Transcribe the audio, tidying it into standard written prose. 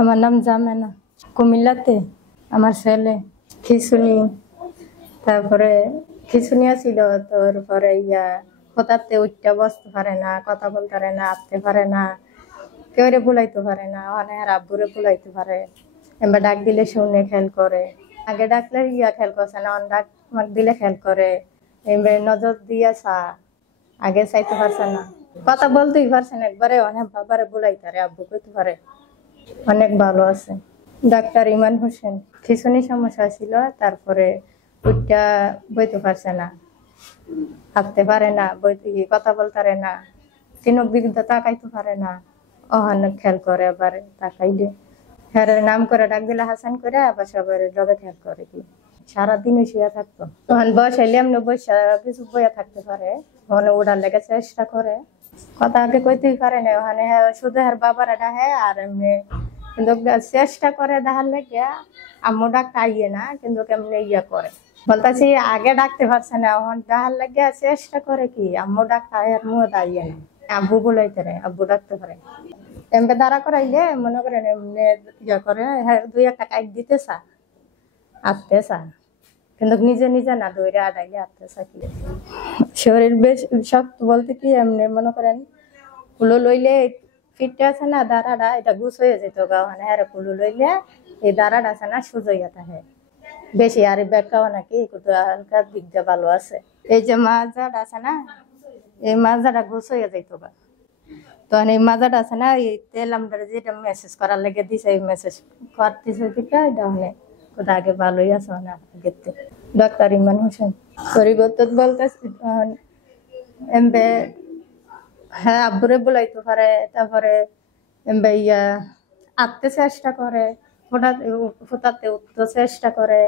আমার নাম জামেনা। কুমিল্লাতে আমার ছেলে খিচুনি, তারপরে খিচুনি ছিল। তারপরে কোথাতে উঠতে বসতে পারে না, কথা বলতে পারে না, আসতে পারে না, কেউ বুলাইতে পারে না, অনেক আব্বুরে বুলাইতে পারে। এবার ডাক দিলে শুনে খেল করে। আগে ডাকলে খেল করছে না, ডাক মাক দিলে খেল করে। এবার নজর দিয়ে আগে চাইতে পারছে না, কথা বলতেই পারছে না। একবারে অনেক বাবারে বুলাইতে পারে, আব্বু কইতে পারে। অনেক ভালো আছে। ডাক্তার ইমান হোসেন। খিচুনি সমস্যা ছিল, তারপরে ওইটা বইতে পারছে না, হাঁটতে পারে না, বইতে কথা বলতে পারে না, তিন বিরুদ্ধে তাকাইতে পারে না। অনেক খেয়াল করে, আবার তাকাইলে হ্যাঁ নাম করে ডাক দিলে হাসান করে, আবার সবার লগে খেয়াল করে। কি সারাদিন শুয়ে থাকতো, তখন বয়স হইলে এমনি বসে কিছু বইয়া থাকতে পারে, ওখানে উড়ার লেগে চেষ্টা করে। কথা আগে কইতেই পারে না, ওখানে শুধু হ্যাঁ বাবারা ডাহে আর এমনি, কিন্তু চেষ্টা করে দেখার লেগে। আম্মু ডাকতে আইয়ে না, কিন্তু কেমনি করে বলতেছি আগে ডাকতে পারছে না, ওখান ডাহার লেগে চেষ্টা করে। কি আম্মু ডাকতে আয় আর মুখ দাঁড়িয়ে না, আব্বু বলাইতে রে, আব্বু ডাকতে পারে। এমনি দাঁড়া করাইলে মনে করেন এমনি করে, হ্যাঁ 2-1 কাইট দিতে আসতে কিন্তু নিজে নিজে না, দৌড়ে আড়াইলে আসতে কি শরীর বেশ শক্ত বলতে কি এমনি মনে করেন কুলো লইলে ফিটটা আছে না, দাঁড়াটা এটা গুছ হয়ে যেত গা। মানে হ্যাঁ কুলো লইলে এই দাঁড়াটা আছে না সুজইয়া থাকে বেশি। আর ব্যাগটাও নাকি হালকা দিক দিয়ে ভালো আছে। এই যে মাজাটা আছে না, এই মাজাটা গুছ হয়ে যেত গা। তখন এই মাজাটা আছে না, এই তেল আমরা যেটা মেসেজ করার লেগে দিছে, এই মেসেজ করতেছে দিকে তাহলে কোথা আগে ভালোই আছে না আগের থেকে। ডাক্তার ইমান হোসেন। পরিবর্তন বলতে এমবে হ্যাঁ আব্বুরে বলাইতে পারে, তারপরে এমবে আঁকতে চেষ্টা করে, ফোটাতে উঠতে চেষ্টা করে।